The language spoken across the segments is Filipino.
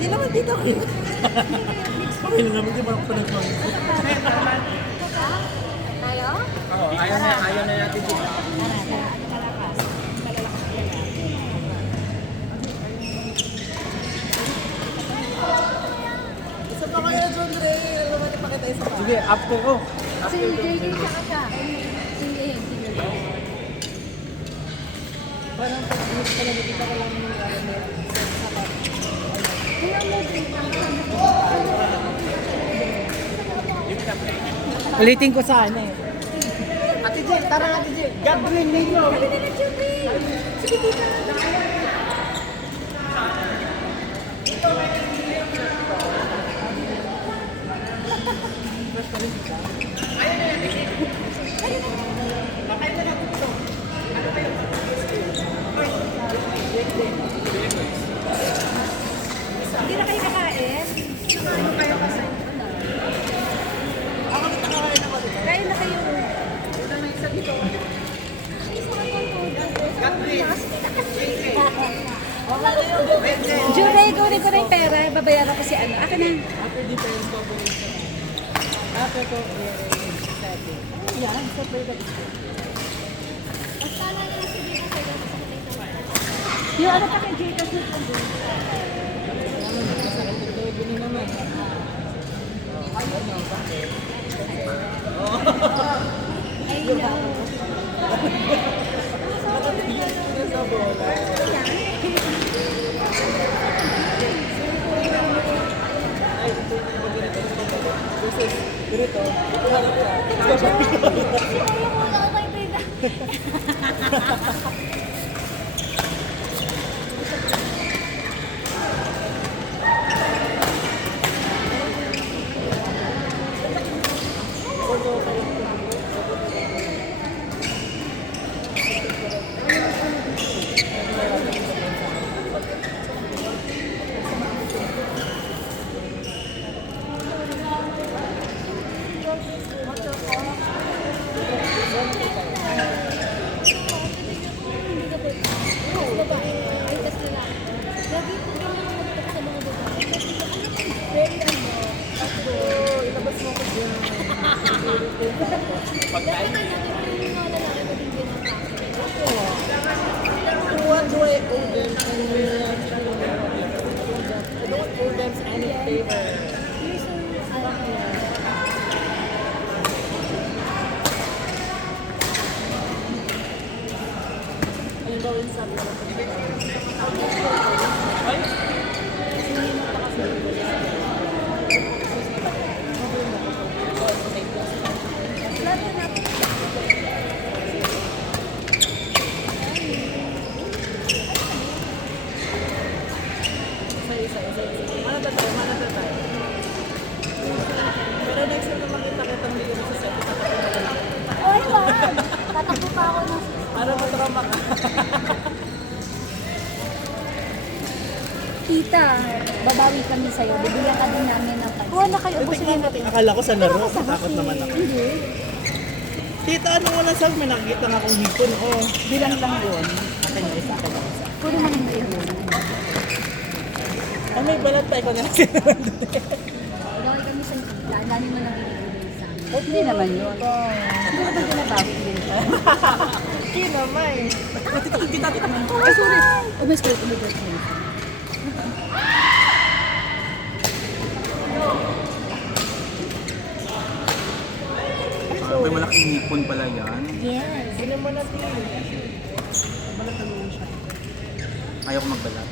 Hindi naman dito kayo. Okay na naman, di ba ako nag-money? Tayo? Oo, ayaw na natin dito. Isa pa kayo, John Ray. Alam mo, ipakita isa pa. Sige, after ko. Si JJ tsaka siya. Sige. Parang pag-gusto ka na nakita ko lang yung Tingnan mo din. Ulitin ko sana eh. Ate J, tara Ate J. Gabriel ninyo. Sabi nila, JJ. Sige, tita. Hindi na kayo kakain? Ano kayo kasi? Ako na nakakain naman ito. Kain na kayo. Ito na isa dito. Juray, kunin ko na yung pera. Babayaran ko si ano. Akin na. After depends ko po yung after ko, yan, sa pwede. Yung ano pa kay Jita sa Ganito, harap ka. Ilabas mo ko dyan. What do I owe them? I don't owe them any favor. Ano gawin sa isa. Ano ba tayo? Pero next time na makita kita hindi ko sa set. Oy, wag! Tatakbo pa ako ng Para matrauma ka. tita. Babawi kami sa'yo. Bibigyan ka din namin ng pansin. Wala kayo. Tingnan natin. Akala ko sa laro. Takot naman ako. Hindi. Tita, ano mo lang sabi? May nakikita nga akong hipon. Oh, bilang lang yun. Akin yung isa. Kunin mo ng ibon. Ay, may balat pa. Ikaw na lang Gawin kami sa tita. Dami mo nang ibibigay sa amin. Hindi naman yun. Hindi naman ginabawi din. Kinamay. Kita. Ay, sorry. Oh, my spirit. May malaking hipon pala yan. Yes. Sino mo natin? Balat na naman siya. Ayaw ko magbalat.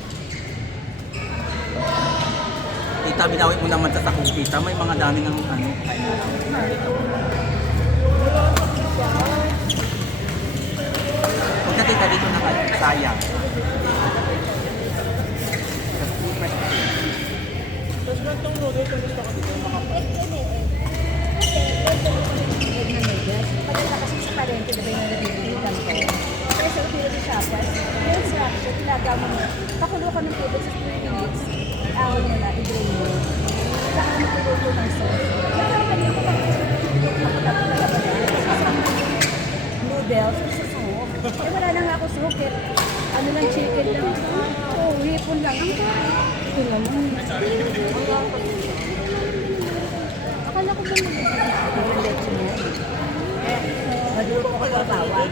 Tita, binawit mo naman sa sakong tita. May mga dami ng ano. Huwag na tita dito na kayo. Sayang. Tapos gantong noodle kung gusto ko dito makapag. Pagkita kasi sa parente, diba yung nalilitan ko? Kaya sa Pilo de Chapas, yung instruction, tinagawa mo, pakulo ka ng tubig sa 3 minutes, i-awal mo na, i-drain mo. Saka ka matuluto ng sauce. Kaya kanina ko noodles, sa suho. Eh wala na nga ako suho, ano lang chicken lang. Oh, hipon lang. Ito naman. Akala ko ba yung leche niya? Maduro ko pagkatawag.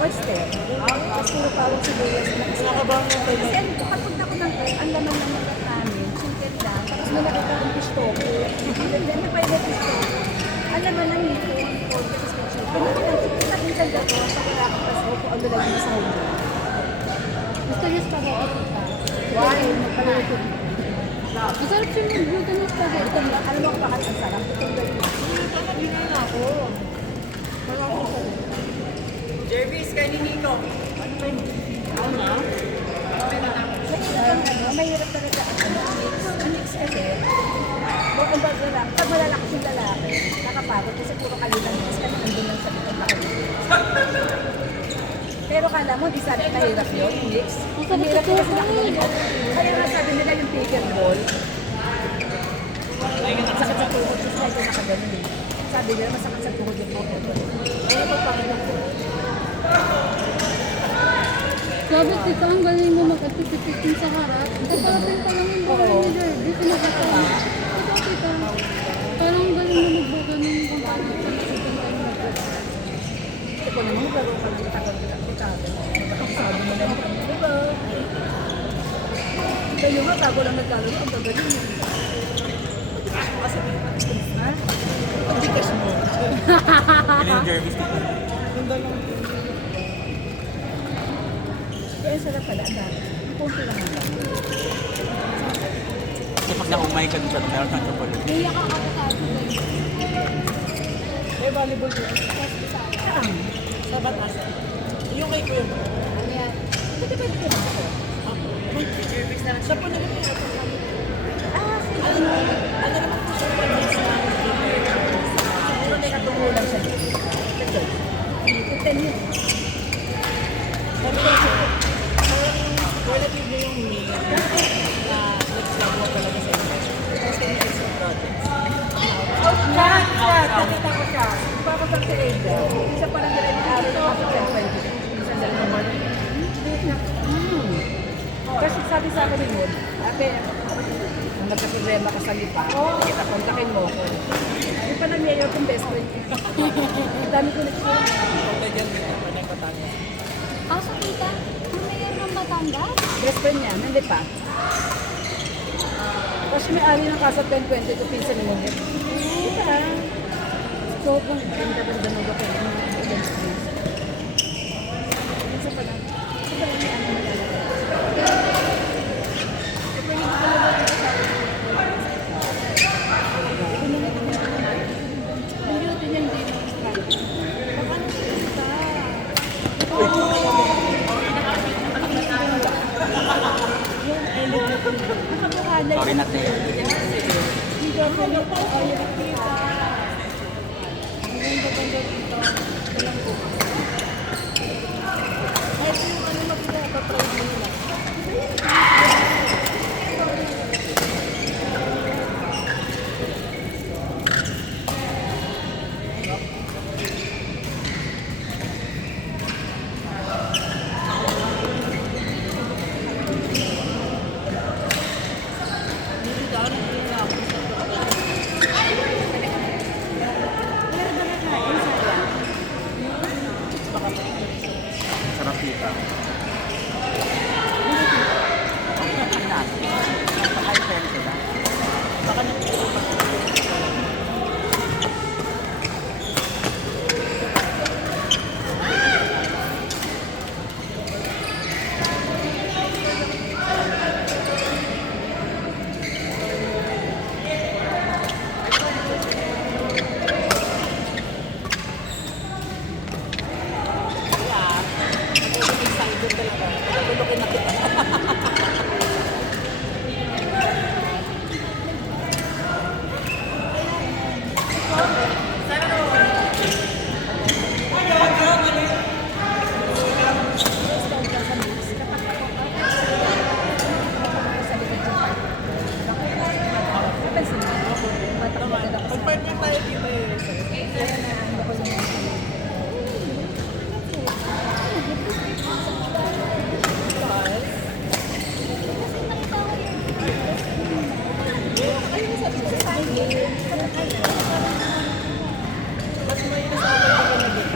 Oyster. Tapos puro pawag sibuyas na kasi. Kasi kapag ako ng ang laman ng mga namin, chicken lang. Tapos may nakita kong pistoko. And then, may pwede pistoko. Ang laman ng hipon, pork, tapos ketchup. Pinakita din tanda ko sa kinakang paso kung ano lang yung sa huli. Gusto niya spaghetti ka. Why? Nagpalito. Masarap siya mag-gluto ng spaghetti. Alam mo kung bakit ang sarap? Itong ganito. Jervis, kay ni Nico. Mahirap talaga ang mix kasi. Pag malalakas yung lalaki, nakapagod kasi puro kayo lang mix kasi nandun lang sa bitang laki. Pero kala mo, di sabi mahirap yun, mix. Ang hirap yun kasi nakapagod. Kaya nga sabi nila yung pickle ball. Masakit sa tuhod, kasi medyo nakaganon eh. Sabi nila masakit sa tuhod yung pickle ball. Kaya pagpakilap ko. Sabi tita, ang galing mo mag-atipitikin sa harap. Kapalapin pa lang yung bahay ni Jervis. Pinagkita mo. Ito tita, parang ang galing mo magbuka ng kung paano ka nakita tayo mag-atipitikin. Ito naman, pero pag tagal ko lang kita. Sabi mo lang, diba? Kayo nga, bago lang nagkaroon, ang gagaling mo. Kasi, ha? Pagbigas mo. Ano yung Jervis? Kaya sarap pala, ang dami. Ang konti lang ang dami. Kasi pag naumay ka dito, meron kang chocolate. Naiyak ako sa atin. May volleyball doon. Saan? Sa Batas. Yung kay Kuya mo. Ano yan? Pwede ba dito ako? Jervis na. Siya po na ganun yata. Ano? Ano naman po siya pag-mix na? Siguro may katumulang siya dito. Ito. Ito yun. Sabi ko siya, relative niyo yung meal na nagsasawa talaga sa inyo. Tapos kami sa projects. Nakita ko siya. Papasal si Ada. Isa pa lang nila yung araw na kasi 10-20. Isa na naman. Kasi sabi sa akin yun, ate, kung nagka-problema ka sa lipa, kita, kontakin mo ako. Yung pa lang niya yung best friend. Ang dami ko nagsasabi. Pagkagyan nito, panay Batangas. So tita, ang mayor ng Batangas? Best friend niya, hindi pa. Kasi may ari ng casa 10-20 ko pinsan ni Mungit. Diba? Sobrang ganda-ganda ng bato. Isa pa lang. Isa pa lang may ano na talaga. Beauty niya hindi Sorry na tayo. Sarap dito. Pakain sila. Baka nang Mas may nasabi ka na din.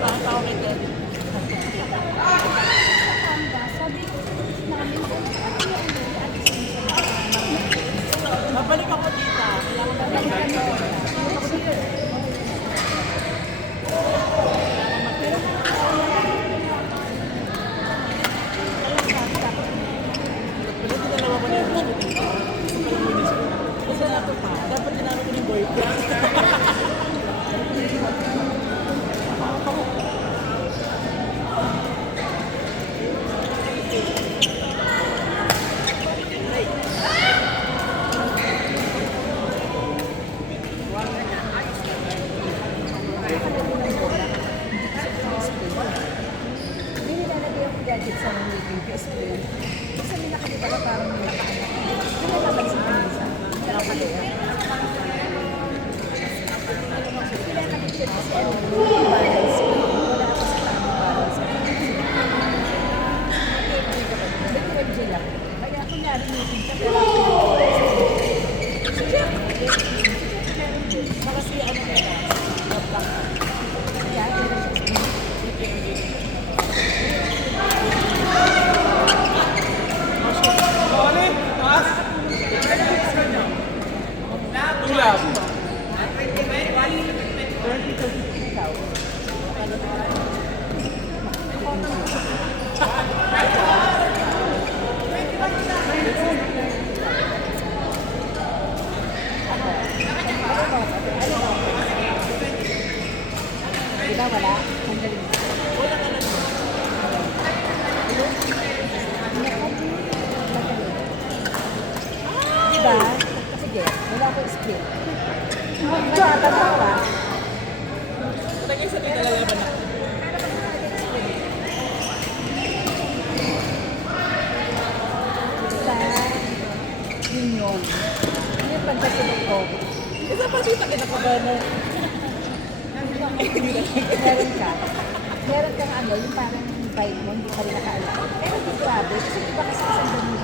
Ang tawag kay Daddy. Babalik ako dito. Kailangan babalik. Pero dinalawa ko na yung gusto dito. Kasi dapat dinalawa ko yung boyfriend. Hindi nilalagay yung gadget sa meeting ko screen. Kasi may nakakita ka parang may nakaano. Hindi napapansin ka minsan. Nakakaliya. Pinakakit kasi ano, yung balance ko. Wala ako sa tamang balance ko. Nag-FG lang. Kaya kunyari meeting ka, pero Baka si ano ka na. Laptop. kaya meron siya. Ikaw. Diba wala? Ang galing. Diba? Sige, wala akong skill. Tatawa. Talaga sa tinalalaban ako. Diba? Yun yun. Yun yung pagkasunod ko. Isa pa si takin ako ba na Meron ka. Meron kang ano, yung parang vibe mo, hindi pa rin nakaalam. Pero di grabe, kasi di ba kasi isang ganun mo.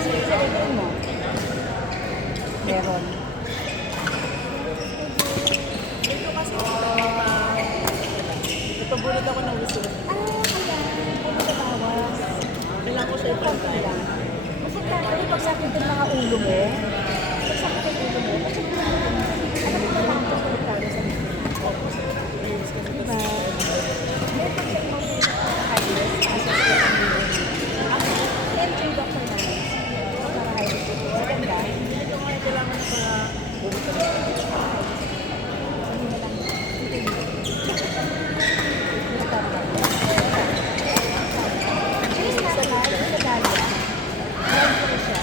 Sa rin mo. Meron. ito kasi ipabunod ako ng whistle. Kaya, hindi ka bawas. Kailangan ko siya ipantay. Kasi kaya, pag sakit ng mga ulo mo, pag sakit ng ulo mo, pag sakit ng ulo mo, alam mo ba lang ito konektado sa mga diba? Meron siyang high-risk assess ko ang ulo. Yan yung Dr. Manis. Para high-risk ito. Maganda. Ito nga kailangan na para bumita na. Sabi mo lang, cheese na lahat, yung medalya. Yan po siya.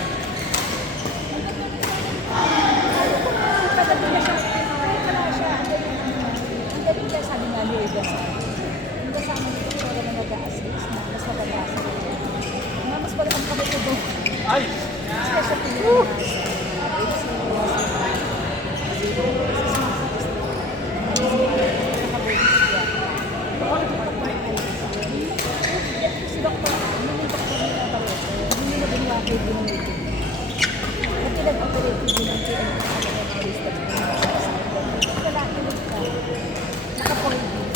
Pagdating na siya, kaya pala siya, ang galing niya, sabi nga ni Ugasa. Yung kasama nito, pero na nag-a-assist, na mas mababasa. Mas pala ang kamay ko doon. Ay! Special pinag si Dr. Ano yung doktor niya na pala? Hindi na ginawa kayo ginamitin. At pinag-operate ko din ang PNP. Wala, inig ka. Naka-point din.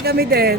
kami din.